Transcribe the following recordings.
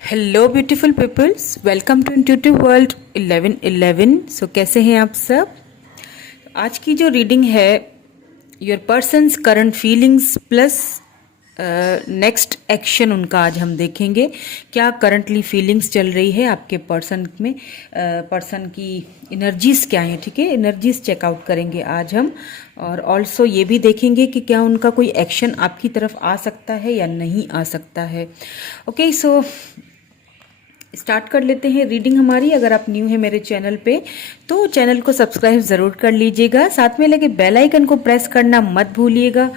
Hello beautiful peoples, welcome to intuitive world 1111। So कैसे हैं आप सब। आज की जो रीडिंग है your persons current feelings plus next action, उनका आज हम देखेंगे। क्या करंटली फीलिंग्स चल रही है आपके पर्सन में, पर्सन की एनर्जीज क्या हैं। ठीक है, एनर्जीज चेकआउट करेंगे आज हम। और ऑल्सो ये भी देखेंगे कि क्या उनका कोई एक्शन आपकी तरफ आ सकता है या नहीं आ सकता है। ओके, सो स्टार्ट कर लेते हैं रीडिंग हमारी। अगर आप न्यू है मेरे चैनल पे तो चैनल को सब्सक्राइब ज़रूर कर लीजिएगा, साथ में लगे बेल आइकन को प्रेस करना मत भूलिएगा।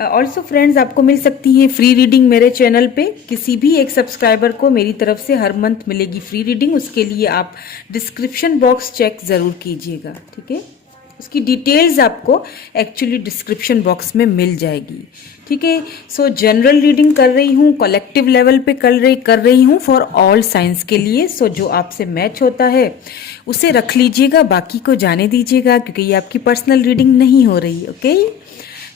ऑल्सो फ्रेंड्स, आपको मिल सकती है फ्री रीडिंग मेरे चैनल पे। किसी भी एक सब्सक्राइबर को मेरी तरफ से हर मंथ मिलेगी फ्री रीडिंग। उसके लिए आप डिस्क्रिप्शन बॉक्स चेक ज़रूर कीजिएगा। ठीक है, उसकी डिटेल्स आपको एक्चुअली डिस्क्रिप्शन बॉक्स में मिल जाएगी। ठीक है, सो जनरल रीडिंग कर रही हूँ, कलेक्टिव लेवल पे कर रही हूँ फॉर ऑल साइंस के लिए। सो जो आपसे मैच होता है उसे रख लीजिएगा, बाकी को जाने दीजिएगा, क्योंकि ये आपकी पर्सनल रीडिंग नहीं हो रही। ओके,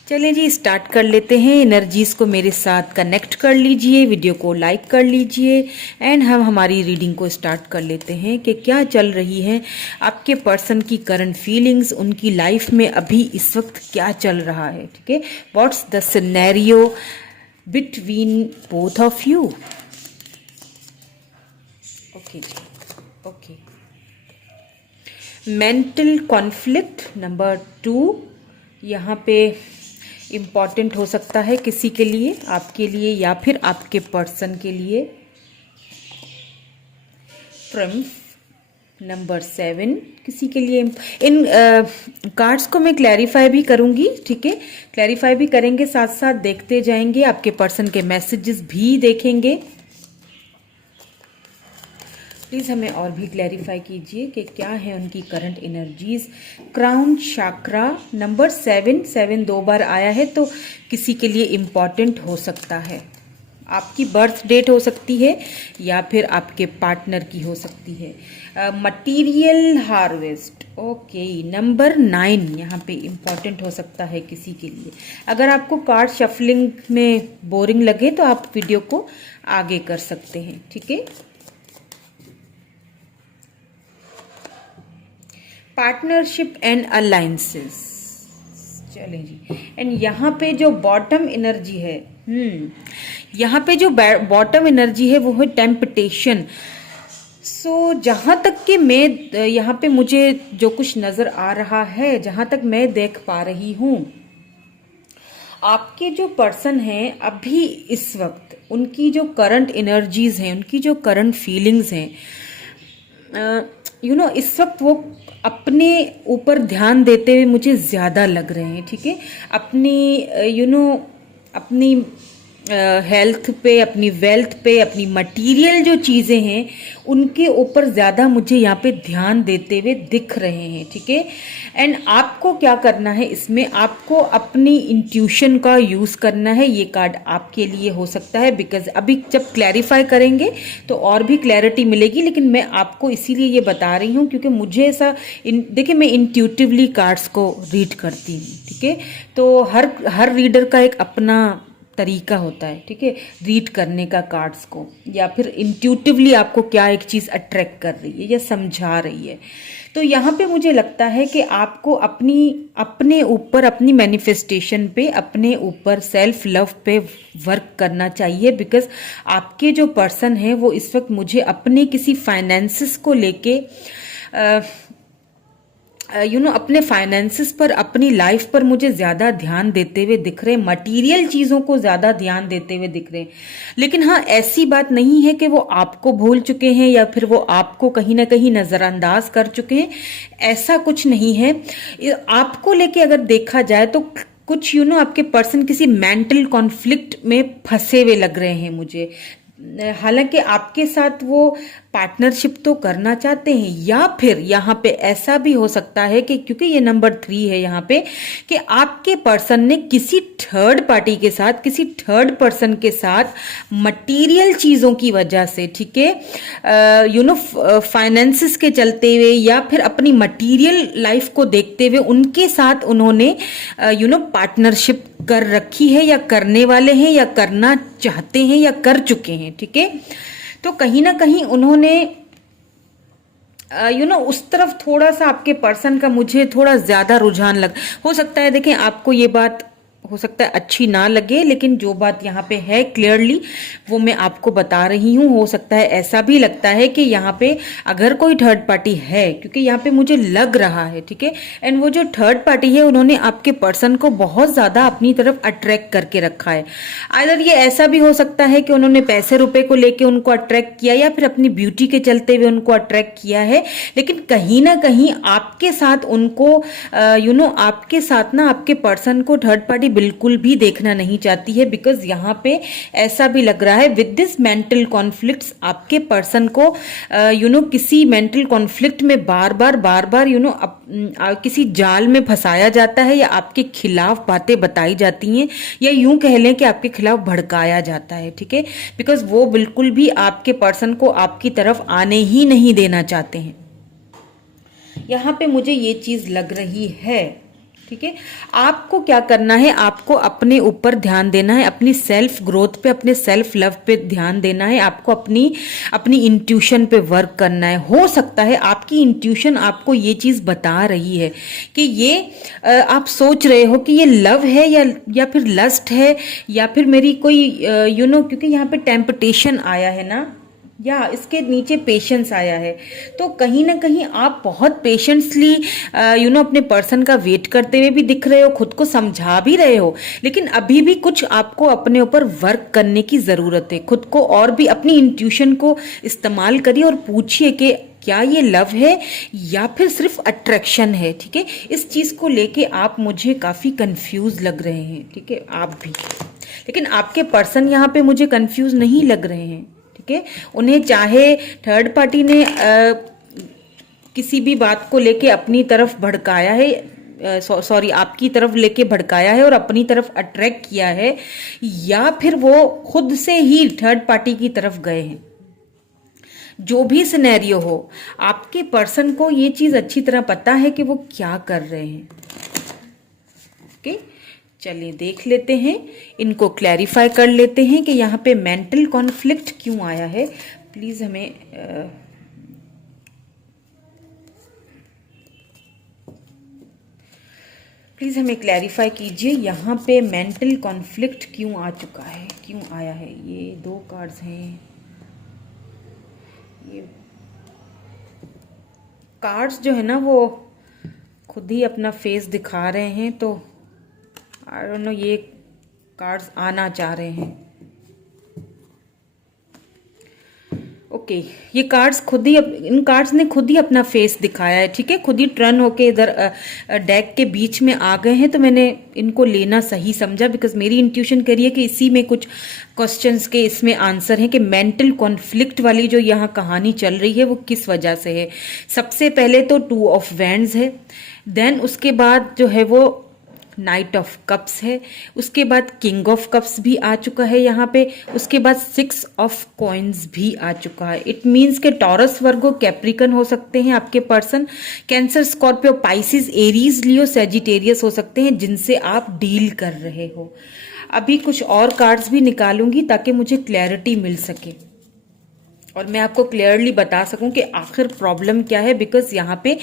चलिए जी स्टार्ट कर लेते हैं। एनर्जीज को मेरे साथ कनेक्ट कर लीजिए, वीडियो को लाइक कर लीजिए एंड हम हमारी रीडिंग को स्टार्ट कर लेते हैं कि क्या चल रही है आपके पर्सन की करंट फीलिंग्स, उनकी लाइफ में अभी इस वक्त क्या चल रहा है। ठीक है, what's the scenario between both of you. Okay जी, ओके। मेंटल कॉन्फ्लिक्ट नंबर 2 यहाँ पे इम्पॉर्टेंट हो सकता है किसी के लिए, आपके लिए या फिर आपके पर्सन के लिए। ट्रम्प नंबर 7 किसी के लिए। इन कार्ड्स को मैं क्लैरिफाई भी करूंगी। ठीक है, क्लैरिफाई भी करेंगे, साथ साथ देखते जाएंगे, आपके पर्सन के मैसेजेस भी देखेंगे। प्लीज़ हमें और भी क्लैरिफाई कीजिए कि क्या है उनकी current energies. Crown chakra number 7 2 बार आया है, तो किसी के लिए इम्पॉर्टेंट हो सकता है। आपकी बर्थ डेट हो सकती है या फिर आपके पार्टनर की हो सकती है। Material harvest, okay. नंबर 9 यहाँ पे इम्पॉर्टेंट हो सकता है किसी के लिए। अगर आपको कार्ड शफलिंग में बोरिंग लगे तो आप वीडियो को आगे कर सकते हैं। ठीक है, पार्टनरशिप एंड अलायंसेस, चलें जी। एंड यहाँ पे जो बॉटम एनर्जी है, यहाँ पे जो बॉटम एनर्जी है वो है टेम्पटेशन। सो जहाँ तक कि मैं यहाँ पे मुझे जो कुछ नजर आ रहा है, जहाँ तक मैं देख पा रही हूँ, आपके जो पर्सन हैं अभी इस वक्त उनकी जो करंट एनर्जीज हैं, उनकी जो करंट फीलिंग्स हैं, इस वक्त वो अपने ऊपर ध्यान देते हुए मुझे ज़्यादा लग रहे हैं। ठीक है, अपनी अपनी हेल्थ पे, अपनी वेल्थ पे, अपनी मटेरियल जो चीज़ें हैं उनके ऊपर ज़्यादा मुझे यहाँ पे ध्यान देते हुए दिख रहे हैं। ठीक है, एंड आपको क्या करना है इसमें, आपको अपनी इंट्यूशन का यूज़ करना है। ये कार्ड आपके लिए हो सकता है, बिकॉज अभी जब क्लैरिफाई करेंगे तो और भी क्लैरिटी मिलेगी, लेकिन मैं आपको इसीलिए ये बता रही हूँ क्योंकि मुझे ऐसा देखिए, मैं इंट्यूटिवली कार्ड्स को रीड करती हूँ। ठीक है, तो हर रीडर का एक अपना तरीका होता है। ठीक है, रीड करने का कार्ड्स को, या फिर इंट्यूटिवली आपको क्या एक चीज़ अट्रैक्ट कर रही है या समझा रही है। तो यहाँ पे मुझे लगता है कि आपको अपने ऊपर, अपनी मैनिफेस्टेशन पे, अपने ऊपर सेल्फ लव पे वर्क करना चाहिए। बिकॉज आपके जो पर्सन है वो इस वक्त मुझे अपने किसी फाइनेंसिस को लेके अपने फाइनेंसिस पर, अपनी लाइफ पर मुझे ज़्यादा ध्यान देते हुए दिख रहे हैं, मटेरियल चीज़ों को ज़्यादा ध्यान देते हुए दिख रहे हैं। लेकिन हाँ, ऐसी बात नहीं है कि वो आपको भूल चुके हैं या फिर वो आपको कहीं ना कहीं नज़रअंदाज कर चुके हैं। ऐसा कुछ नहीं है। आपको लेके अगर देखा जाए तो कुछ आपके पर्सन किसी मेंटल कॉन्फ्लिक्ट में फंसे हुए लग रहे हैं मुझे। हालांकि आपके साथ वो पार्टनरशिप तो करना चाहते हैं, या फिर यहाँ पे ऐसा भी हो सकता है कि क्योंकि ये नंबर 3 है यहाँ पे, कि आपके पर्सन ने किसी थर्ड पार्टी के साथ, किसी थर्ड पर्सन के साथ मटेरियल चीज़ों की वजह से, ठीक है, फाइनेंसिस के चलते हुए या फिर अपनी मटेरियल लाइफ को देखते हुए उनके साथ उन्होंने पार्टनरशिप कर रखी है, या करने वाले हैं, या करना चाहते हैं, या कर चुके हैं। ठीक है, तो कहीं ना कहीं उन्होंने उस तरफ थोड़ा सा आपके पर्सन का मुझे थोड़ा ज्यादा रुझान लग, हो सकता है देखें आपको ये बात हो सकता है अच्छी ना लगे, लेकिन जो बात यहाँ पे है क्लियरली वो मैं आपको बता रही हूँ। हो सकता है ऐसा भी लगता है कि यहाँ पे अगर कोई थर्ड पार्टी है, क्योंकि यहाँ पे मुझे लग रहा है, ठीक है, एंड वो जो थर्ड पार्टी है उन्होंने आपके पर्सन को बहुत ज्यादा अपनी तरफ अट्रैक्ट करके रखा है। आइदर ये ऐसा भी हो सकता है कि उन्होंने पैसे रुपए को लेके उनको अट्रैक्ट किया, या फिर अपनी ब्यूटी के चलते हुए उनको अट्रैक्ट किया है, लेकिन कहीं ना कहीं आपके साथ उनको आपके साथ ना आपके पर्सन को थर्ड पार्टी बिल्कुल भी देखना नहीं चाहती है। बिकॉज यहाँ पे ऐसा भी लग रहा है विद दिस मेंटल कॉन्फ्लिक्ट्स आपके पर्सन को किसी मेंटल कॉन्फ्लिक्ट में बार बार किसी जाल में फंसाया जाता है, या आपके खिलाफ बातें बताई जाती हैं, या यूं कह लें कि आपके खिलाफ भड़काया जाता है, ठीक है, बिकॉज वो बिल्कुल भी आपके पर्सन को आपकी तरफ आने ही नहीं देना चाहते हैं। यहाँ पे मुझे ये चीज लग रही है, ठीक है। आपको क्या करना है, आपको अपने ऊपर ध्यान देना है, अपनी सेल्फ ग्रोथ पे, अपने सेल्फ लव पे ध्यान देना है, आपको अपनी इंट्यूशन पे वर्क करना है। हो सकता है आपकी इंट्यूशन आपको ये चीज बता रही है कि ये आप सोच रहे हो कि ये लव है या फिर लस्ट है, या फिर मेरी कोई क्योंकि यहाँ पे टेम्पटेशन आया है ना, या इसके नीचे पेशेंस आया है, तो कहीं ना कहीं आप बहुत पेशेंसली अपने पर्सन का वेट करते हुए भी दिख रहे हो, खुद को समझा भी रहे हो, लेकिन अभी भी कुछ आपको अपने ऊपर वर्क करने की जरूरत है। खुद को और भी अपनी इंट्यूशन को इस्तेमाल करिए और पूछिए कि क्या ये लव है या फिर सिर्फ अट्रैक्शन है, ठीक है। इस चीज को लेके आप मुझे काफी कंफ्यूज लग रहे हैं, ठीक है, आप भी, लेकिन आपके पर्सन यहाँ पे मुझे कंफ्यूज नहीं लग रहे हैं, ठीक है। उन्हें चाहे थर्ड पार्टी ने किसी भी बात को लेके अपनी तरफ भड़काया है, सॉरी आपकी तरफ लेके भड़काया है और अपनी तरफ अट्रैक्ट किया है, या फिर वो खुद से ही थर्ड पार्टी की तरफ गए हैं, जो भी सिनेरियो हो, आपके पर्सन को ये चीज अच्छी तरह पता है कि वो क्या कर रहे हैं, ओके। चलिए देख लेते हैं, इनको क्लैरिफाई कर लेते हैं कि यहाँ पे मेंटल कॉन्फ्लिक्ट क्यों आया है। प्लीज हमें क्लैरिफाई कीजिए, यहाँ पे मेंटल कॉन्फ्लिक्ट क्यों आ चुका है, क्यों आया है। ये 2 कार्ड्स हैं, ये कार्ड्स जो है ना वो खुद ही अपना फेस दिखा रहे हैं, तो आई डोंट नो ये कार्ड्स आना चाह रहे हैं, ओके। ये कार्ड्स इन कार्ड्स ने खुद ही अपना फेस दिखाया है, ठीक है, खुद ही टर्न होके इधर डेक के बीच में आ गए हैं, तो मैंने इनको लेना सही समझा, बिकॉज मेरी इंट्यूशन कह रही है कि इसी में कुछ क्वेश्चंस के इसमें आंसर है कि मेंटल कॉन्फ्लिक्ट वाली जो यहाँ कहानी चल रही है वो किस वजह से है। सबसे पहले तो 2 ऑफ वैंड्स है, देन उसके बाद जो है वो नाइट ऑफ कप्स है, उसके बाद किंग ऑफ कप्स भी आ चुका है यहाँ पे, उसके बाद 6 ऑफ कॉइन्स भी आ चुका है। इट मीन्स के टॉरस, वर्गो, कैप्रिकन हो सकते हैं आपके person, Cancer, Scorpio, Pisces, Aries, Leo, Sagittarius हो सकते हैं जिनसे आप डील कर रहे हो। अभी कुछ और कार्ड्स भी निकालूंगी ताकि मुझे क्लैरिटी मिल सके और मैं आपको क्लियरली बता सकूं कि आखिर प्रॉब्लम क्या है, बिकॉज यहाँ पे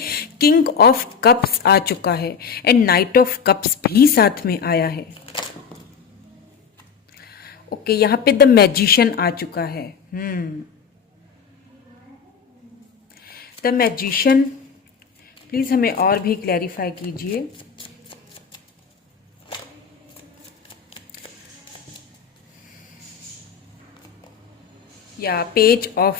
किंग ऑफ कप्स आ चुका है एंड नाइट ऑफ कप्स भी साथ में आया है, ओके। यहाँ पे द मैजिशियन आ चुका है, द मैजिशियन, प्लीज हमें और भी क्लैरिफाई कीजिए। या page of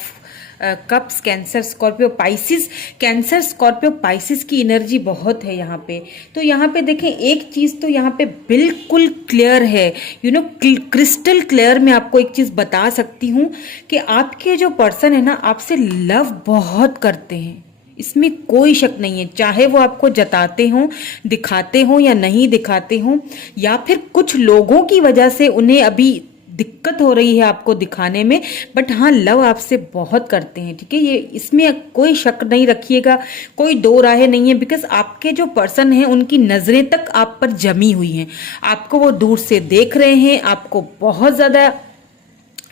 cups, cancer, Scorpio, Pisces, cancer, Scorpio, Pisces की एनर्जी बहुत है यहाँ पे। तो यहाँ पे देखें एक चीज तो यहाँ पे बिल्कुल क्लियर है, क्रिस्टल क्लियर। मैं आपको एक चीज बता सकती हूँ कि आपके जो पर्सन है ना आपसे लव बहुत करते हैं, इसमें कोई शक नहीं है, चाहे वो आपको जताते हों, दिखाते हों या नहीं दिखाते हों, या फिर कुछ लोगों की वजह से उन्हें अभी दिक्कत हो रही है आपको दिखाने में, बट हाँ लव आपसे बहुत करते हैं, ठीक है। ये इसमें कोई शक नहीं रखिएगा, कोई दो राहें नहीं है, बिकॉज आपके जो पर्सन हैं उनकी नजरें तक आप पर जमी हुई हैं, आपको वो दूर से देख रहे हैं, आपको बहुत ज्यादा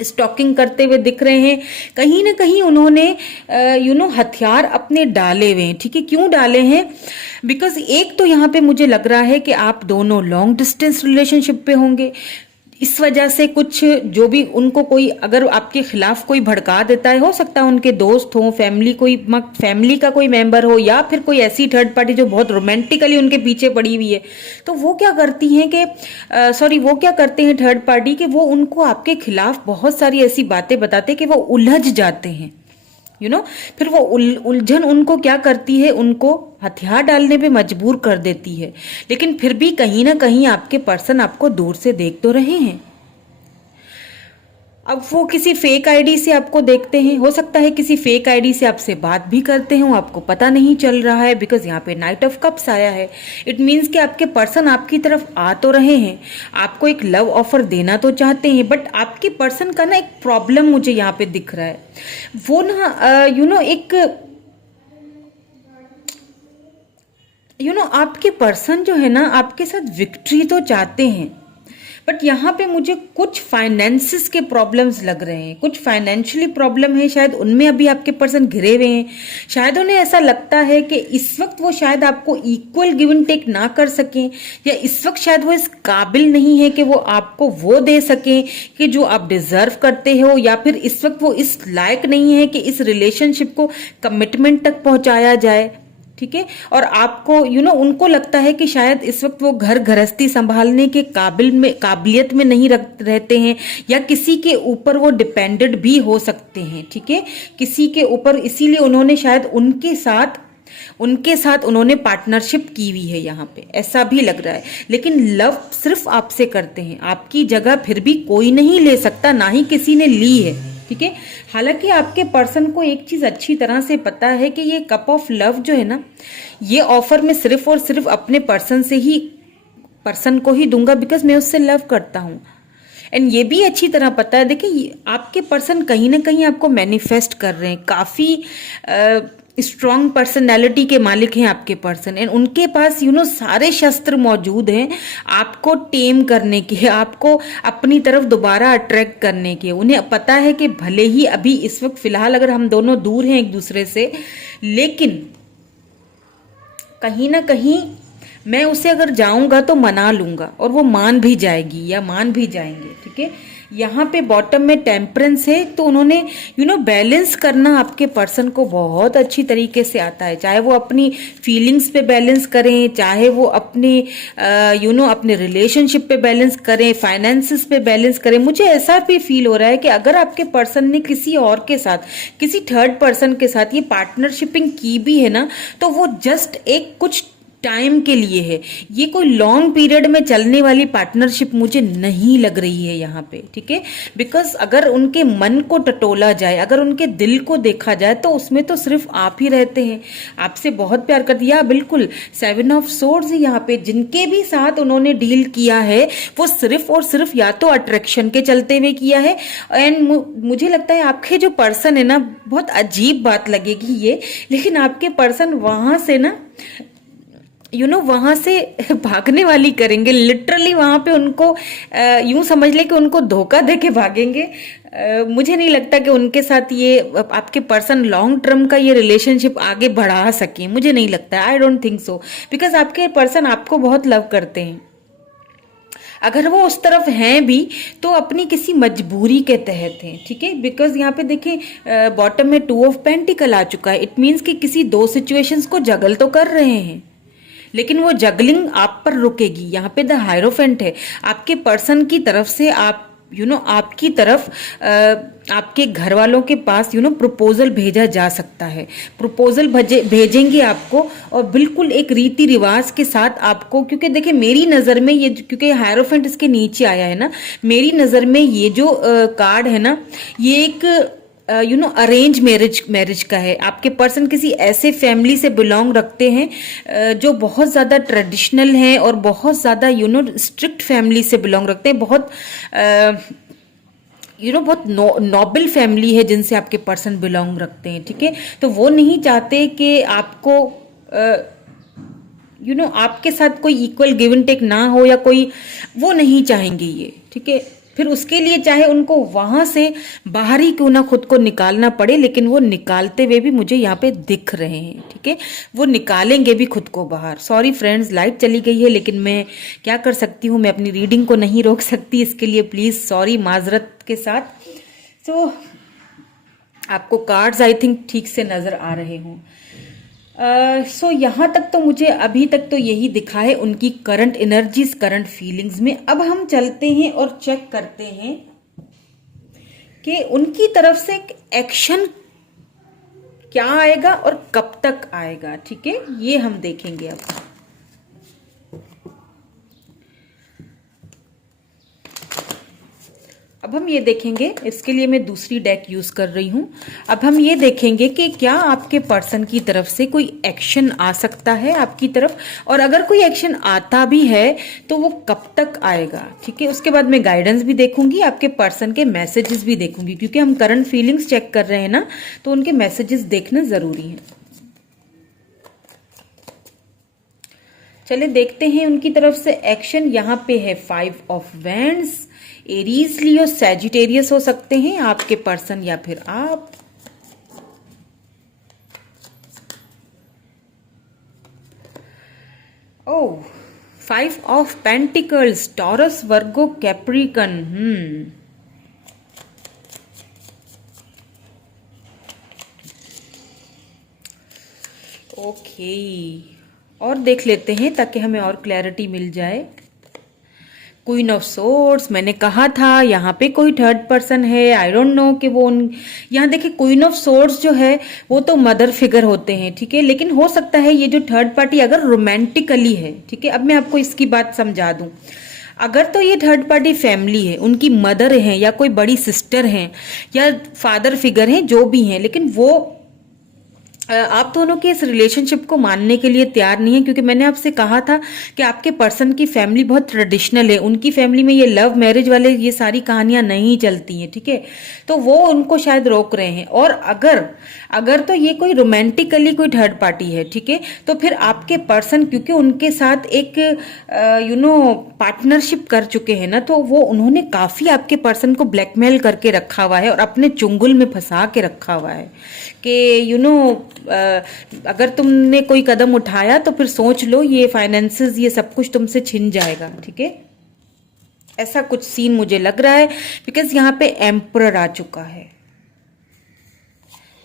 स्टॉकिंग करते हुए दिख रहे हैं। कहीं ना कहीं उन्होंने हथियार अपने डाले हुए हैं। ठीक है, क्यों डाले हैं? बिकॉज एक तो यहाँ पे मुझे लग रहा है कि आप दोनों लॉन्ग डिस्टेंस रिलेशनशिप पे होंगे। इस वजह से कुछ जो भी उनको कोई अगर आपके खिलाफ कोई भड़का देता है, हो सकता है उनके दोस्त हो, फैमिली का कोई मेंबर हो, या फिर कोई ऐसी थर्ड पार्टी जो बहुत रोमांटिकली उनके पीछे पड़ी हुई है, तो वो क्या करती हैं कि वो क्या करते हैं थर्ड पार्टी कि वो उनको आपके खिलाफ बहुत सारी ऐसी बातें बताते हैं कि वो उलझ जाते हैं। फिर वो उलझन उनको क्या करती है, उनको हथियार डालने पे मजबूर कर देती है। लेकिन फिर भी कहीं ना कहीं आपके पर्सन आपको दूर से देख तो रहे हैं। अब वो किसी फेक आईडी से आपको देखते हैं, हो सकता है किसी फेक आईडी से आपसे बात भी करते हो, आपको पता नहीं चल रहा है, बिकॉज यहाँ पे नाइट ऑफ कप्स आया है। इट मीन्स कि आपके पर्सन आपकी तरफ आ तो रहे हैं, आपको एक लव ऑफर देना तो चाहते हैं, बट आपके पर्सन का ना एक प्रॉब्लम मुझे यहाँ पे दिख रहा है। वो ना आपके पर्सन जो है ना आपके साथ विक्ट्री तो चाहते हैं, बट यहाँ पे मुझे कुछ फाइनेंसिस के प्रॉब्लम्स लग रहे हैं, कुछ फाइनेंशियली प्रॉब्लम है, शायद उनमें अभी आपके पर्सन घिरे हुए हैं। शायद उन्हें ऐसा लगता है कि इस वक्त वो शायद आपको इक्वल गिव एंड टेक ना कर सकें, या इस वक्त शायद वो इस काबिल नहीं है कि वो आपको वो दे सकें कि जो आप डिजर्व करते हो, या फिर इस वक्त वो इस लायक नहीं है कि इस रिलेशनशिप को कमिटमेंट तक पहुंचाया जाए। ठीक है, और आपको उनको लगता है कि शायद इस वक्त वो घर गृहस्थी संभालने के काबिलियत में नहीं रहते हैं, या किसी के ऊपर वो डिपेंडेंट भी हो सकते हैं। ठीक है, किसी के ऊपर, इसीलिए उन्होंने शायद उनके साथ उन्होंने पार्टनरशिप की हुई है, यहाँ पे ऐसा भी लग रहा है। लेकिन लव सिर्फ आपसे करते हैं, आपकी जगह फिर भी कोई नहीं ले सकता, ना ही किसी ने ली है। ठीक है, हालांकि आपके पर्सन को एक चीज अच्छी तरह से पता है कि ये कप ऑफ लव जो है ना, ये ऑफर मैं सिर्फ और सिर्फ अपने पर्सन को ही दूंगा, बिकॉज मैं उससे लव करता हूं। एंड ये भी अच्छी तरह पता है, देखिए आपके पर्सन कहीं ना कहीं आपको मैनिफेस्ट कर रहे हैं, काफी स्ट्रॉन्ग पर्सनैलिटी के मालिक हैं आपके पर्सन, एंड उनके पास सारे शस्त्र मौजूद हैं आपको टेम करने के, आपको अपनी तरफ दोबारा अट्रैक्ट करने के। उन्हें पता है कि भले ही अभी इस वक्त फिलहाल अगर हम दोनों दूर हैं एक दूसरे से, लेकिन कहीं ना कहीं मैं उसे अगर जाऊंगा तो मना लूंगा, और वो मान भी जाएगी या मान भी जाएंगे। ठीक है, यहाँ पे बॉटम में टेम्परेंस है, तो उन्होंने बैलेंस करना आपके पर्सन को बहुत अच्छी तरीके से आता है। चाहे वो अपनी फीलिंग्स पे बैलेंस करें, चाहे वो अपने रिलेशनशिप पे बैलेंस करें, फाइनेंसिस पे बैलेंस करें। मुझे ऐसा भी फील हो रहा है कि अगर आपके पर्सन ने किसी और के साथ, किसी थर्ड पर्सन के साथ ये पार्टनरशिपिंग की भी है ना, तो वो जस्ट एक कुछ टाइम के लिए है, ये कोई लॉन्ग पीरियड में चलने वाली पार्टनरशिप मुझे नहीं लग रही है यहाँ पे। ठीक है, बिकॉज अगर उनके मन को टटोला जाए, अगर उनके दिल को देखा जाए, तो उसमें तो सिर्फ आप ही रहते हैं, आपसे बहुत प्यार करते हैं। बिल्कुल 7 ऑफ सोर्ड्स है यहाँ पे, जिनके भी साथ उन्होंने डील किया है वो सिर्फ और सिर्फ या तो अट्रैक्शन के चलते हुए किया है, एंड मुझे लगता है आपके जो पर्सन है ना, बहुत अजीब बात लगेगी ये, लेकिन आपके पर्सन वहां से ना वहां से भागने वाली करेंगे, लिटरली वहां पे उनको यूं समझ ले कि उनको धोखा दे के भागेंगे। मुझे नहीं लगता कि उनके साथ ये आपके पर्सन लॉन्ग टर्म का ये रिलेशनशिप आगे बढ़ा सके, मुझे नहीं लगता, I don't think so, because आपके पर्सन आपको बहुत लव करते हैं। अगर वो उस तरफ हैं भी तो अपनी किसी मजबूरी के तहत हैं। ठीक है, बिकॉज यहाँ पे देखें बॉटम में 2 ऑफ पेंटिकल आ चुका है, इट मीन्स कि किसी दो सिचुएशंस को जगल तो कर रहे हैं, लेकिन वो जगलिंग आप पर रुकेगी। यहाँ पे द हायरोफेंट है, आपके पर्सन की तरफ से आप आपकी तरफ आपके घर वालों के पास प्रपोजल भेजा जा सकता है, प्रपोजल भेजेंगे आपको, और बिल्कुल एक रीति रिवाज के साथ आपको, क्योंकि देखिए मेरी नज़र में ये, क्योंकि हायरोफेंट इसके नीचे आया है ना, मेरी नज़र में ये जो कार्ड है ना, ये एक अरेंज मैरिज का है। आपके पर्सन किसी ऐसे फैमिली से बिलोंग रखते हैं जो बहुत ज़्यादा ट्रेडिशनल हैं, और बहुत ज़्यादा स्ट्रिक्ट फैमिली से बिलोंग रखते हैं, बहुत बहुत नोबल फैमिली है जिनसे आपके पर्सन बिलोंग रखते हैं। ठीक है, तो वो नहीं चाहते कि आपको आपके साथ कोई इक्वल गिव एंड टेक ना हो, या कोई, वो नहीं चाहेंगे ये। ठीक है, फिर उसके लिए चाहे उनको वहां से बाहर ही क्यों ना खुद को निकालना पड़े, लेकिन वो निकालते हुए भी मुझे यहाँ पे दिख रहे हैं। ठीक है, वो निकालेंगे भी खुद को बाहर। सॉरी फ्रेंड्स, लाइट चली गई है, लेकिन मैं क्या कर सकती हूँ, मैं अपनी रीडिंग को नहीं रोक सकती, इसके लिए प्लीज सॉरी माजरत के साथ। तो आपको कार्ड्स आई थिंक ठीक से नजर आ रहे हों। सो यहाँ तक तो मुझे अभी तक तो यही दिखा है उनकी करंट एनर्जीज, करंट फीलिंग्स में। अब हम चलते हैं और चेक करते हैं कि उनकी तरफ से एक्शन क्या आएगा और कब तक आएगा। ठीक है, ये हम देखेंगे। अब हम ये देखेंगे, इसके लिए मैं दूसरी डेक यूज कर रही हूं। अब हम ये देखेंगे कि क्या आपके पर्सन की तरफ से कोई एक्शन आ सकता है आपकी तरफ, और अगर कोई एक्शन आता भी है तो वो कब तक आएगा। ठीक है, उसके बाद मैं गाइडेंस भी देखूंगी, आपके पर्सन के मैसेजेस भी देखूंगी, क्योंकि हम करंट फीलिंग्स चेक कर रहे हैं ना, तो उनके मैसेजेस देखना जरूरी है। चले देखते हैं उनकी तरफ से एक्शन। यहाँ पे है 5 of wands. Aries, Leo, Sagittarius हो सकते हैं आपके पर्सन या फिर आप। ओह, 5 of pentacles, taurus, Virgo, Capricorn. Okay, और देख लेते हैं ताकि हमें और क्लैरिटी मिल जाए। क्वीन ऑफ सोर्ड्स, मैंने कहा था यहाँ पे कोई थर्ड पर्सन है। आई डोंट नो कि वो यहाँ देखिए क्वीन ऑफ सोर्ड्स जो है वो तो मदर फिगर होते हैं। ठीक है, लेकिन हो सकता है ये जो थर्ड पार्टी अगर रोमांटिकली है। ठीक है, अब मैं आपको इसकी बात समझा दूं। अगर तो ये थर्ड पार्टी फैमिली है, उनकी मदर है या कोई बड़ी सिस्टर है या फादर फिगर है, जो भी है, लेकिन वो आप दोनों के इस रिलेशनशिप को मानने के लिए तैयार नहीं है, क्योंकि मैंने आपसे कहा था कि आपके पर्सन की फैमिली बहुत ट्रेडिशनल है। उनकी फैमिली में ये लव मैरिज वाले ये सारी कहानियां नहीं चलती हैं। ठीक है, तो वो उनको शायद रोक रहे हैं। और अगर तो ये कोई रोमांटिकली कोई थर्ड पार्टी है, ठीक है, तो फिर आपके पर्सन क्योंकि उनके साथ एक पार्टनरशिप कर चुके हैं ना, तो वो उन्होंने काफी आपके पर्सन को ब्लैकमेल करके रखा हुआ है और अपने चुंगल में फंसा के रखा हुआ है कि अगर तुमने कोई कदम उठाया तो फिर सोच लो ये फाइनेंसेस ये सब कुछ तुमसे छिन जाएगा। ठीक है, ऐसा कुछ सीन मुझे लग रहा है, बिकॉज यहाँ पे एम्परर आ चुका है।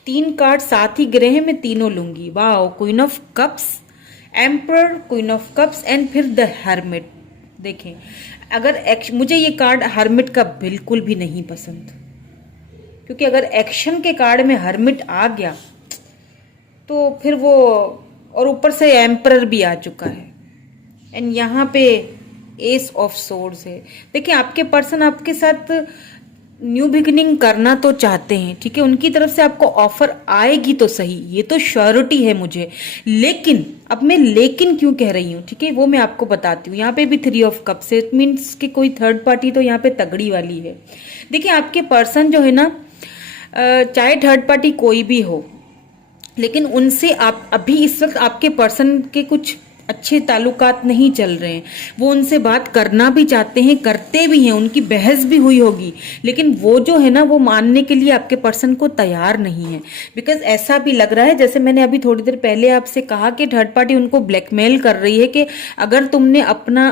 3 कार्ड साथ ही गिरे हैं, मैं तीनों लूंगी। वाह, queen of cups, emperor, queen of cups and फिर द हर्मिट। देखें, अगर मुझे ये कार्ड हर्मिट का बिल्कुल भी नहीं पसंद, क्योंकि अगर एक्शन के कार्ड में हर्मिट आ गया तो फिर वो, और ऊपर से एम्परर भी आ चुका है एंड यहाँ पे एस ऑफ सोर्ड्स है। देखिए, आपके पर्सन आपके साथ न्यू बिगिनिंग करना तो चाहते हैं। ठीक है, उनकी तरफ से आपको ऑफर आएगी तो सही, ये तो श्योरिटी है मुझे। लेकिन अब मैं लेकिन क्यों कह रही हूँ, ठीक है, वो मैं आपको बताती हूँ। यहाँ पे भी 3 ऑफ कप्स है, इट मीन्स कि कोई थर्ड पार्टी तो यहाँ पे तगड़ी वाली है। देखिए, आपके पर्सन जो है ना, चाहे थर्ड पार्टी कोई भी हो, लेकिन उनसे आप अभी इस वक्त आपके पर्सन के कुछ अच्छे ताल्लुकात नहीं चल रहे हैं। वो उनसे बात करना भी चाहते हैं, करते भी हैं, उनकी बहस भी हुई होगी, लेकिन वो जो है ना वो मानने के लिए आपके पर्सन को तैयार नहीं है। बिकॉज ऐसा भी लग रहा है, जैसे मैंने अभी थोड़ी देर पहले आपसे कहा कि थर्ड पार्टी उनको ब्लैकमेल कर रही है कि अगर तुमने अपना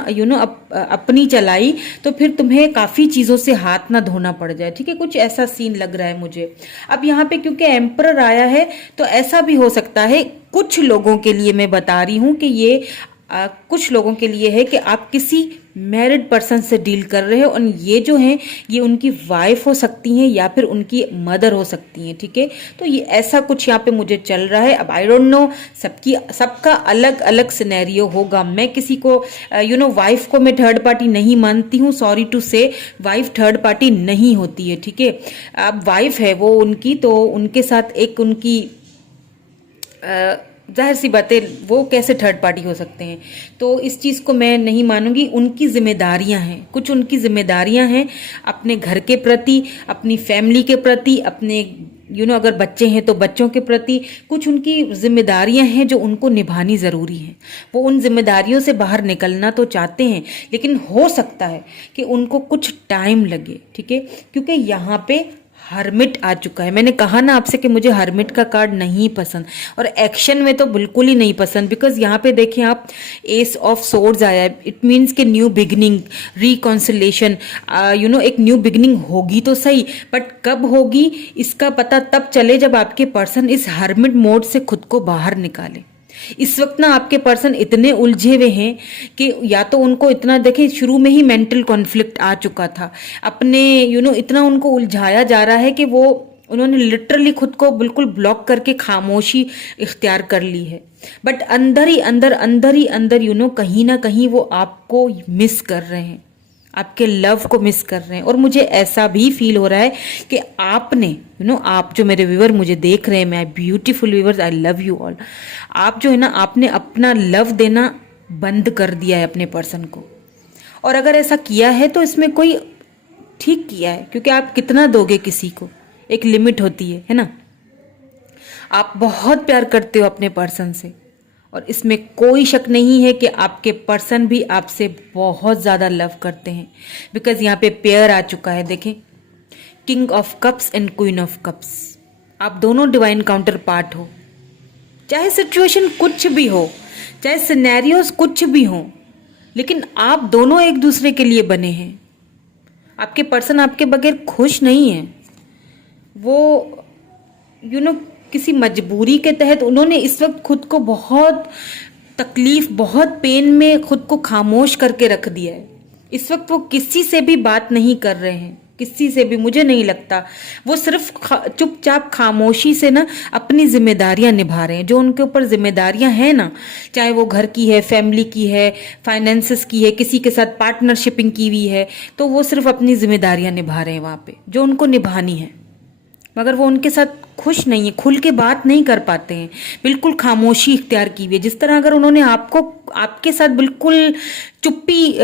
अपनी चलाई तो फिर तुम्हें काफी चीजों से हाथ ना धोना पड़ जाए। ठीक है, कुछ ऐसा सीन लग रहा है मुझे। अब यहाँ पे क्योंकि एम्परर आया है तो ऐसा भी हो सकता है, कुछ लोगों के लिए मैं बता रही हूं कि ये कुछ लोगों के लिए है कि आप किसी मैरिड पर्सन से डील कर रहे हो, और ये जो हैं ये उनकी वाइफ हो सकती हैं या फिर उनकी मदर हो सकती हैं। ठीक है, तो ये ऐसा कुछ यहाँ पे मुझे चल रहा है। अब आई डोंट नो, सबका अलग अलग सिनेरियो होगा। मैं किसी को वाइफ को मैं थर्ड पार्टी नहीं मानती हूँ, सॉरी टू से, वाइफ थर्ड पार्टी नहीं होती है। ठीक है, अब वाइफ है वो उनकी, तो उनके साथ एक उनकी जाहिर सी बातें, वो कैसे थर्ड पार्टी हो सकते हैं, तो इस चीज़ को मैं नहीं मानूंगी। उनकी जिम्मेदारियां हैं, कुछ उनकी जिम्मेदारियां हैं अपने घर के प्रति, अपनी फैमिली के प्रति, अपने अगर बच्चे हैं तो बच्चों के प्रति कुछ उनकी जिम्मेदारियां हैं जो उनको निभानी ज़रूरी हैं। वो उन जिम्मेदारियों से बाहर निकलना तो चाहते हैं, लेकिन हो सकता है कि उनको कुछ टाइम लगे, ठीक है, क्योंकि यहाँ पे हर्मिट आ चुका है। मैंने कहा ना आपसे कि मुझे हर्मिट का कार्ड नहीं पसंद, और एक्शन में तो बिल्कुल ही नहीं पसंद, बिकॉज यहाँ पे देखें आप, एस ऑफ सोर्ड्स आया है। इट मीन्स कि न्यू बिगनिंग, रिकॉन्सिलेशन, एक न्यू बिगनिंग होगी तो सही, बट कब होगी इसका पता तब चले जब आपके पर्सन इस हर्मिट मोड से खुद को बाहर निकाले। इस वक्त ना आपके पर्सन इतने उलझे हुए हैं कि या तो उनको इतना, देखें शुरू में ही मेंटल कॉन्फ्लिक्ट आ चुका था अपने, इतना उनको उलझाया जा रहा है कि उन्होंने लिटरली खुद को बिल्कुल ब्लॉक करके खामोशी इख्तियार कर ली है। बट अंदर ही अंदर कहीं ना कहीं वो आपको मिस कर रहे हैं, आपके लव को मिस कर रहे हैं। और मुझे ऐसा भी फील हो रहा है कि आपने आप जो मेरे व्यूअर मुझे देख रहे हैं, my beautiful viewers, I love you all, आप जो है ना, आपने अपना लव देना बंद कर दिया है अपने पर्सन को। और अगर ऐसा किया है तो इसमें कोई ठीक किया है, क्योंकि आप कितना दोगे किसी को, एक लिमिट होती है ना। आप बहुत प्यार करते हो अपने पर्सन से, और इसमें कोई शक नहीं है कि आपके पर्सन भी आपसे बहुत ज़्यादा लव करते हैं, बिकॉज यहाँ पे पेयर आ चुका है। देखें, king of cups and queen of cups, आप दोनों डिवाइन काउंटर पार्ट हो। चाहे सिचुएशन कुछ भी हो, चाहे सिनेरियोस कुछ भी हो, लेकिन आप दोनों एक दूसरे के लिए बने हैं। आपके पर्सन आपके बगैर खुश नहीं है। वो किसी मजबूरी के तहत उन्होंने इस वक्त खुद को बहुत तकलीफ, बहुत पेन में खुद को खामोश करके रख दिया है। इस वक्त वो किसी से भी बात नहीं कर रहे हैं, किसी से भी, मुझे नहीं लगता। वो सिर्फ चुपचाप खामोशी से ना अपनी जिम्मेदारियां निभा रहे हैं। जो उनके ऊपर जिम्मेदारियां हैं ना, चाहे वो घर की है, फैमिली की है, फाइनेंसेस की है, किसी के साथ पार्टनरशिपिंग की हुई है, तो वो सिर्फ अपनी जिम्मेदारियां निभा रहे हैं वहां पे जो उनको निभानी है। मगर वो उनके साथ खुश नहीं है, खुल के बात नहीं कर पाते हैं, बिल्कुल खामोशी इख्तियार की हुई है। जिस तरह अगर उन्होंने आपके साथ बिल्कुल चुप्पी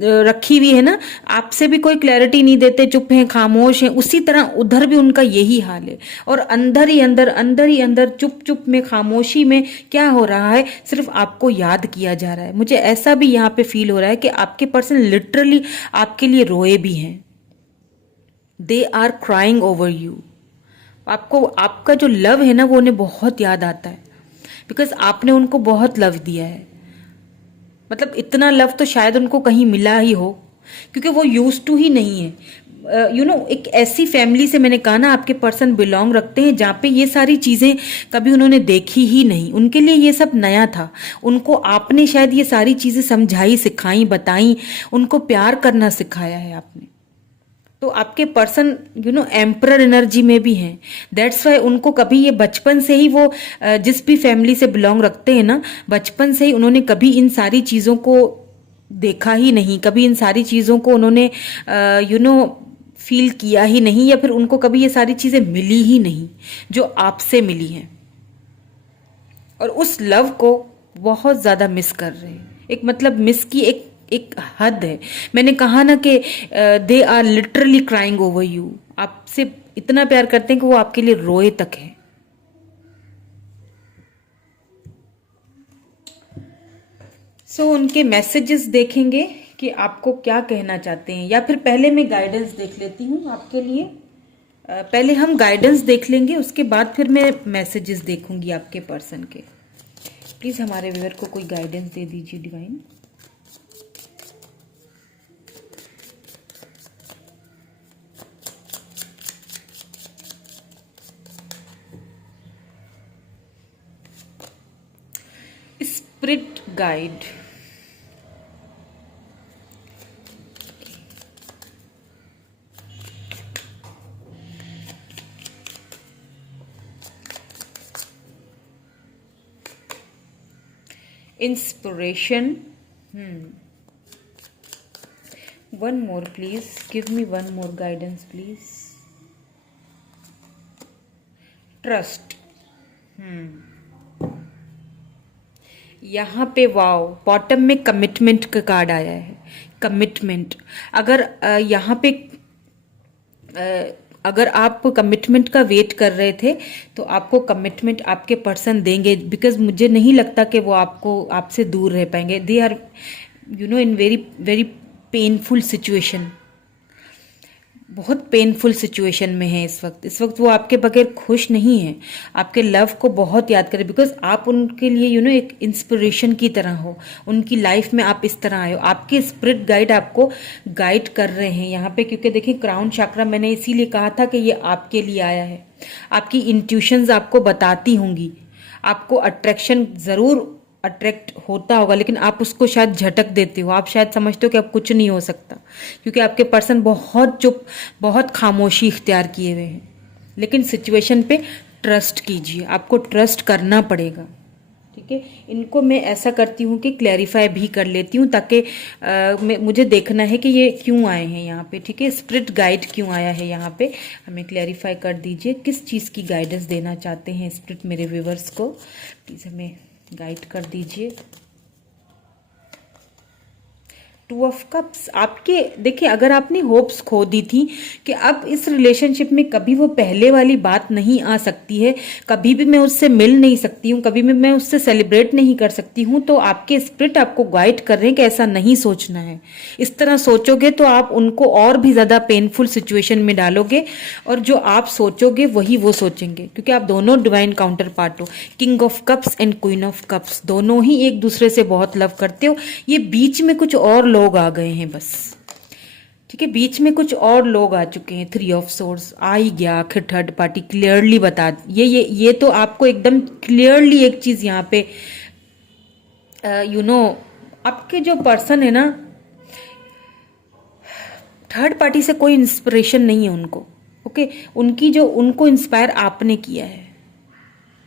रखी हुई है ना, आपसे भी कोई क्लैरिटी नहीं देते, चुप हैं, खामोश हैं, उसी तरह उधर भी उनका यही हाल है। और अंदर ही अंदर चुप चुप में, खामोशी में क्या हो रहा है, सिर्फ आपको याद किया जा रहा है। मुझे ऐसा भी यहाँ पे फील हो रहा है कि आपके पर्सन लिटरली आपके लिए रोए भी हैं। They are crying over you. आपको आपका जो लव है ना, वो उन्हें बहुत याद आता है, बिकॉज आपने उनको बहुत लव दिया है। मतलब इतना लव तो शायद उनको कहीं मिला ही हो, क्योंकि वो यूज टू ही नहीं है। एक ऐसी फैमिली से, मैंने कहा ना, आपके पर्सन बिलोंग रखते हैं जहाँ पे ये सारी चीज़ें कभी उन्होंने देखी ही नहीं। उनके लिए ये सब नया था। उनको आपने शायद ये सारी चीज़ें समझाई, सिखाई, बताई, उनको प्यार करना सिखाया है आपने। तो आपके पर्सन एम्परर एनर्जी में भी हैं। दैट्स वाई उनको कभी ये बचपन से ही, वो जिस भी फैमिली से बिलोंग रखते हैं ना, बचपन से ही उन्होंने कभी इन सारी चीज़ों को देखा ही नहीं, कभी इन सारी चीज़ों को उन्होंने फील किया ही नहीं, या फिर उनको कभी ये सारी चीज़ें मिली ही नहीं जो आपसे मिली हैं। और उस लव को बहुत ज़्यादा मिस कर रहे हैं। एक मतलब मिस की एक हद है। मैंने कहा ना कि they are literally crying over you. आपसे इतना प्यार करते हैं कि वो आपके लिए रोए तक है। सो उनके मैसेजेस देखेंगे कि आपको क्या कहना चाहते हैं, या फिर पहले मैं गाइडेंस देख लेती हूँ आपके लिए। पहले हम गाइडेंस देख लेंगे, उसके बाद फिर मैं मैसेजेस देखूंगी आपके पर्सन के। प्लीज़ हमारे व्यूअर को कोई गाइडेंस दे दीजिए divine. Spirit guide, inspiration, one more please, give me one more guidance please. Trust, यहाँ पे वाओ, बॉटम में कमिटमेंट का कार्ड आया है। कमिटमेंट, अगर यहाँ पे अगर आप कमिटमेंट का वेट कर रहे थे तो आपको कमिटमेंट आपके पर्सन देंगे, बिकॉज मुझे नहीं लगता कि वो आपसे दूर रह पाएंगे। They are in very very painful situation, बहुत पेनफुल सिचुएशन में है इस वक्त वो आपके बगैर खुश नहीं है, आपके लव को बहुत याद करें, बिकॉज आप उनके लिए एक इंस्पिरेशन की तरह हो, उनकी लाइफ में आप इस तरह आए हो, आपके स्पिरिट गाइड आपको गाइड कर रहे हैं यहाँ पे। क्योंकि देखिए क्राउन चक्रा मैंने इसीलिए कहा था कि ये आपके लिए आया है, आपकी इंट्यूशंस आपको बताती होंगी, आपको अट्रैक्शन ज़रूर अट्रैक्ट होता होगा, लेकिन आप उसको शायद झटक देते हो, आप शायद समझते हो कि अब कुछ नहीं हो सकता, क्योंकि आपके पर्सन बहुत चुप, बहुत खामोशी इख्तियार किए हुए हैं। लेकिन सिचुएशन पे ट्रस्ट कीजिए, आपको ट्रस्ट करना पड़ेगा, ठीक है। इनको मैं ऐसा करती हूँ कि क्लैरिफाई भी कर लेती हूँ, ताकि मुझे देखना है कि ये क्यों आए हैं यहाँ पे, ठीक है। स्पिरिट गाइड क्यों आया है यहाँ पे, हमें क्लैरिफाई कर दीजिए, किस चीज़ की गाइडेंस देना चाहते हैं स्पिरिट मेरे व्यूवर्स को, प्लीज़ हमें गाइड कर दीजिए। 2 ऑफ कप्स आपके, देखिए अगर आपने होप्स खो दी थी कि अब इस रिलेशनशिप में कभी वो पहले वाली बात नहीं आ सकती है, कभी भी मैं उससे मिल नहीं सकती हूँ, कभी भी मैं उससे सेलिब्रेट नहीं कर सकती हूँ, तो आपके स्पिरिट आपको गाइड कर रहे हैं कि ऐसा नहीं सोचना है। इस तरह सोचोगे तो आप उनको और भी ज़्यादा पेनफुल सिचुएशन में डालोगे, और जो आप सोचोगे वही वो सोचेंगे, क्योंकि आप दोनों डिवाइन काउंटर पार्ट हो, king of cups and queen of cups, दोनों ही एक दूसरे से बहुत लव करते हो। ये बीच में कुछ और लोग आ गए हैं बस, ठीक है, बीच में कुछ और लोग आ चुके हैं। 3 ऑफ सोर्स आ ही गया, आखिर थर्ड पार्टी क्लियरली बता, ये तो आपको एकदम क्लियरली एक चीज यहाँ पे आपके जो पर्सन है ना, थर्ड पार्टी से कोई इंस्पिरेशन नहीं है उनको, ओके। उनको इंस्पायर आपने किया है,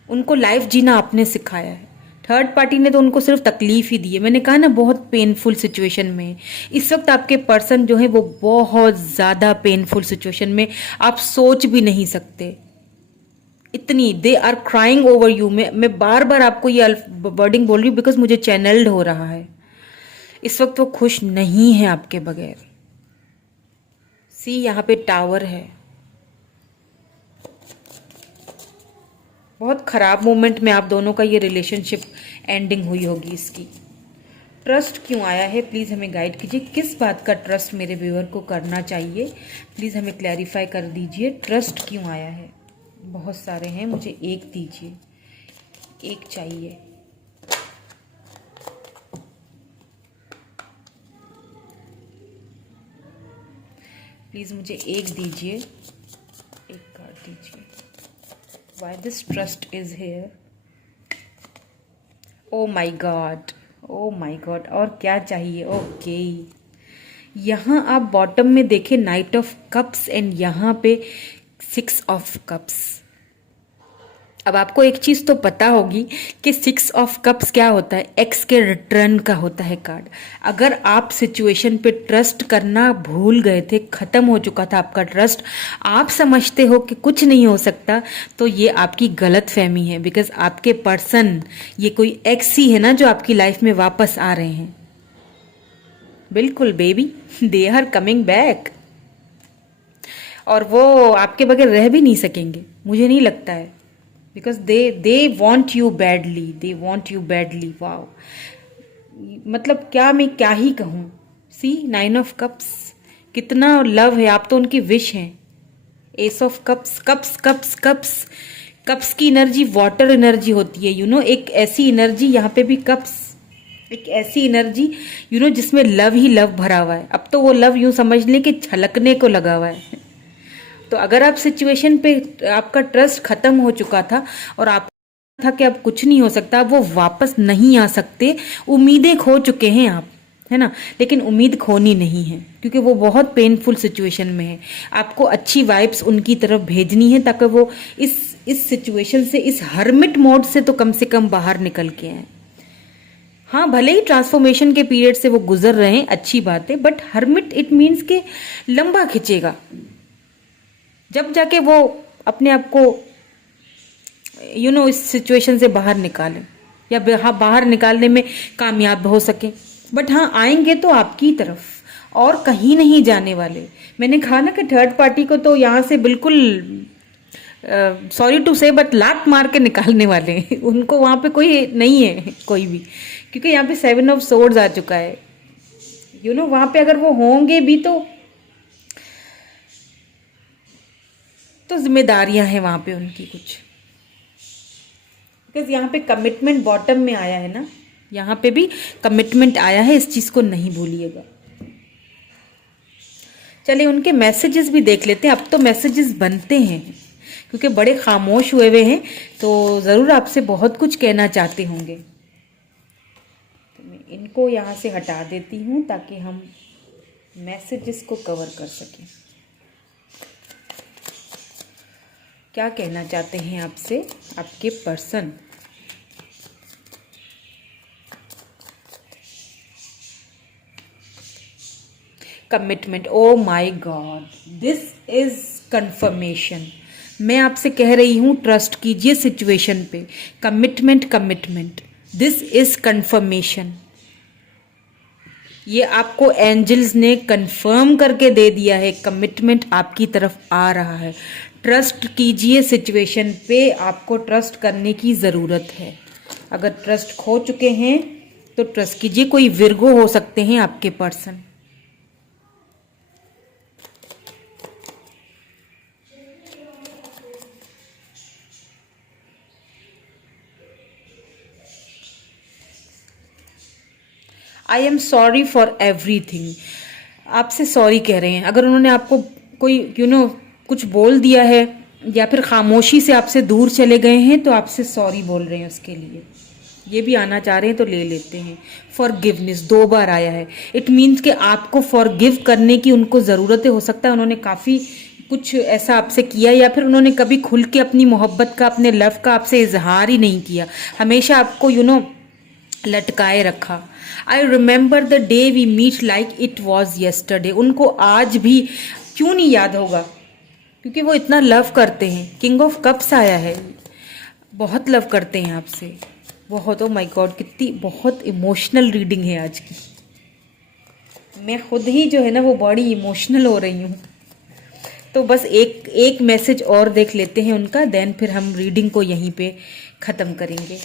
उनको लाइफ जीना आपने सिखाया है। थर्ड पार्टी ने तो उनको सिर्फ तकलीफ ही दी है। मैंने कहा ना बहुत पेनफुल सिचुएशन में इस वक्त आपके पर्सन जो है, वो बहुत ज़्यादा पेनफुल सिचुएशन में, आप सोच भी नहीं सकते इतनी। They are crying over you. मैं बार बार आपको ये वर्डिंग बोल रही हूँ बिकॉज मुझे चैनल्ड हो रहा है। इस वक्त वो खुश नहीं है आपके बगैर। सी यहाँ पे टावर है, बहुत खराब मोमेंट में आप दोनों का ये रिलेशनशिप एंडिंग हुई होगी इसकी। ट्रस्ट क्यों आया है, प्लीज़ हमें गाइड कीजिए, किस बात का ट्रस्ट मेरे व्यूअर को करना चाहिए, प्लीज़ हमें क्लैरिफाई कर दीजिए। ट्रस्ट क्यों आया है, बहुत सारे हैं, मुझे एक दीजिए, एक चाहिए। प्लीज़ मुझे एक दीजिए, एक कार्ड दीजिए। Why this trust is here? Oh my God, oh my God, और क्या चाहिए? ओके यहाँ आप बॉटम में देखें नाइट ऑफ कप्स एंड यहाँ पे 6 ऑफ कप्स। अब आपको एक चीज़ तो पता होगी कि 6 ऑफ कप्स क्या होता है, एक्स के रिटर्न का होता है कार्ड। अगर आप सिचुएशन पे ट्रस्ट करना भूल गए थे, ख़त्म हो चुका था आपका ट्रस्ट, आप समझते हो कि कुछ नहीं हो सकता, तो ये आपकी गलत फहमी है। बिकॉज आपके पर्सन, ये कोई एक्स ही है ना जो आपकी लाइफ में वापस आ रहे हैं। बिल्कुल baby, they are coming back, और वो आपके बगैर रह भी नहीं सकेंगे, मुझे नहीं लगता है, because they want you badly, they want you badly. Wow, मतलब क्या मैं क्या ही कहूँ। सी 9 ऑफ कप्स, कितना लव है, आप तो उनकी विश हैं। S of cups, cups cups cups, cups की एनर्जी वाटर एनर्जी होती है, एक ऐसी एनर्जी, यहाँ पे भी कप्स, एक ऐसी एनर्जी जिसमें लव ही लव भरा हुआ है। अब तो वो लव यूं समझ लें कि छलकने को लगा हुआ है। तो अगर आप सिचुएशन पे आपका ट्रस्ट खत्म हो चुका था और आप था कि अब कुछ नहीं हो सकता, वो वापस नहीं आ सकते, उम्मीदें खो चुके हैं आप, है ना। लेकिन उम्मीद खोनी नहीं है, क्योंकि वो बहुत पेनफुल सिचुएशन में है। आपको अच्छी वाइब्स उनकी तरफ भेजनी है, ताकि वो इस सिचुएशन से, इस हर्मिट मोड से तो कम से कम बाहर निकल के आए। हाँ, भले ही ट्रांसफॉर्मेशन के पीरियड से वो गुजर रहे हैं, अच्छी बात है, बट हर्मिट इट मीन्स के लंबा खिंचेगा, जब जाके वो अपने आप को इस सिचुएशन से बाहर निकालें, या बाहर निकालने में कामयाब हो सके। बट हाँ, आएंगे तो आपकी तरफ, और कहीं नहीं जाने वाले। मैंने कहा ना कि थर्ड पार्टी को तो यहाँ से बिल्कुल सॉरी टू से बट लात मार के निकालने वाले हैं। उनको वहाँ पे कोई नहीं है कोई भी, क्योंकि यहाँ पे 7 ऑफ सोर्ड्स आ चुका है। वहाँ पे अगर वो होंगे भी तो जिम्मेदारियां हैं वहाँ पे उनकी कुछ, बिकॉज यहाँ पे कमिटमेंट बॉटम में आया है ना, यहाँ पे भी कमिटमेंट आया है, इस चीज़ को नहीं भूलिएगा। चलिए उनके मैसेजेस भी देख लेते हैं। अब तो मैसेजेस बनते हैं क्योंकि बड़े खामोश हुए हैं, तो ज़रूर आपसे बहुत कुछ कहना चाहते होंगे। तो मैं इनको यहाँ से हटा देती हूँ ताकि हम मैसेजेस को कवर कर सकें। क्या कहना चाहते हैं आपसे आपके person? Commitment, oh my God, this is confirmation. मैं आपसे कह रही हूं ट्रस्ट कीजिए सिचुएशन पे। Commitment, commitment, this is confirmation. ये आपको एंजल्स ने कंफर्म करके दे दिया है, कमिटमेंट आपकी तरफ आ रहा है। ट्रस्ट कीजिए सिचुएशन पे, आपको ट्रस्ट करने की ज़रूरत है। अगर ट्रस्ट खो चुके हैं तो ट्रस्ट कीजिए। कोई विर्गो हो सकते हैं आपके person. I am sorry for everything, आपसे सॉरी कह रहे हैं। अगर उन्होंने आपको कोई कुछ बोल दिया है या फिर खामोशी से आपसे दूर चले गए हैं तो आपसे सॉरी बोल रहे हैं उसके लिए। ये भी आना चाह रहे हैं तो ले लेते हैं। फॉरगिवनेस 2 बार आया है। इट मीन्स कि आपको फॉरगिव करने की उनको ज़रूरत है। हो सकता है उन्होंने काफ़ी कुछ ऐसा आपसे किया या फिर उन्होंने कभी खुल के अपनी मोहब्बत का, अपने लव का आपसे इजहार ही नहीं किया। हमेशा आपको लटकाए रखा। I remember the day we meet like it was yesterday. उनको आज भी क्यों नहीं याद होगा, क्योंकि वो इतना लव करते हैं। किंग ऑफ कप्स आया है, बहुत लव करते हैं आपसे, बहुत। ओ माय गॉड, कितनी बहुत इमोशनल रीडिंग है आज की। मैं खुद ही जो है ना वो बड़ी इमोशनल हो रही हूँ। तो बस एक मैसेज और देख लेते हैं उनका, देन फिर हम रीडिंग को यहीं पे ख़त्म करेंगे।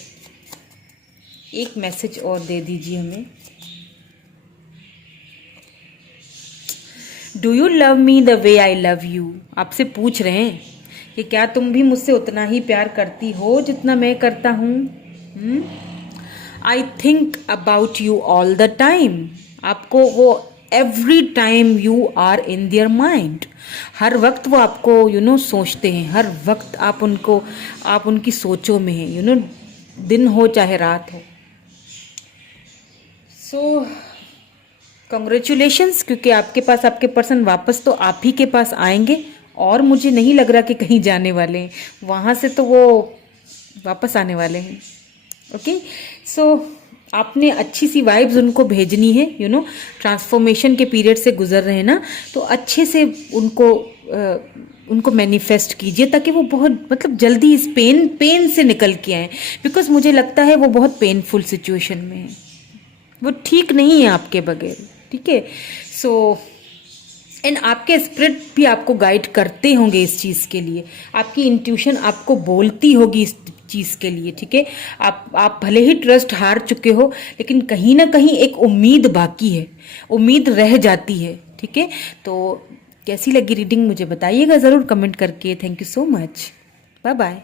एक मैसेज और दे दीजिए हमें। Do you love me the way I love you? आपसे पूछ रहे हैं कि क्या तुम भी मुझसे उतना ही प्यार करती हो जितना मैं करता हूँ? I think about you all the time. आपको वो every time you are in their mind. हर वक्त वो आपको सोचते हैं। हर वक्त आप उनकी सोचों में हैं, दिन हो चाहे रात हो। सो कॉन्ग्रेचुलेशंस, क्योंकि आपके पास आपके पर्सन वापस तो आप ही के पास आएंगे और मुझे नहीं लग रहा कि कहीं जाने वाले हैं। वहाँ से तो वो वापस आने वाले हैं। ओके, सो आपने अच्छी सी वाइब्स उनको भेजनी है। ट्रांसफॉर्मेशन के पीरियड से गुजर रहे हैं ना, तो अच्छे से उनको मैनिफेस्ट कीजिए ताकि वो बहुत जल्दी इस पेन से निकल के आए। बिकॉज मुझे लगता है वो बहुत पेनफुल सिचुएशन में है, वो ठीक नहीं है आपके बगैर। ठीक है, सो एंड आपके स्पिरिट भी आपको गाइड करते होंगे इस चीज़ के लिए। आपकी इंट्यूशन आपको बोलती होगी इस चीज़ के लिए। ठीक है, आप भले ही ट्रस्ट हार चुके हो, लेकिन कहीं ना कहीं एक उम्मीद बाकी है, उम्मीद रह जाती है। ठीक है, तो कैसी लगी रीडिंग मुझे बताइएगा ज़रूर कमेंट करके। Thank you so much, bye bye.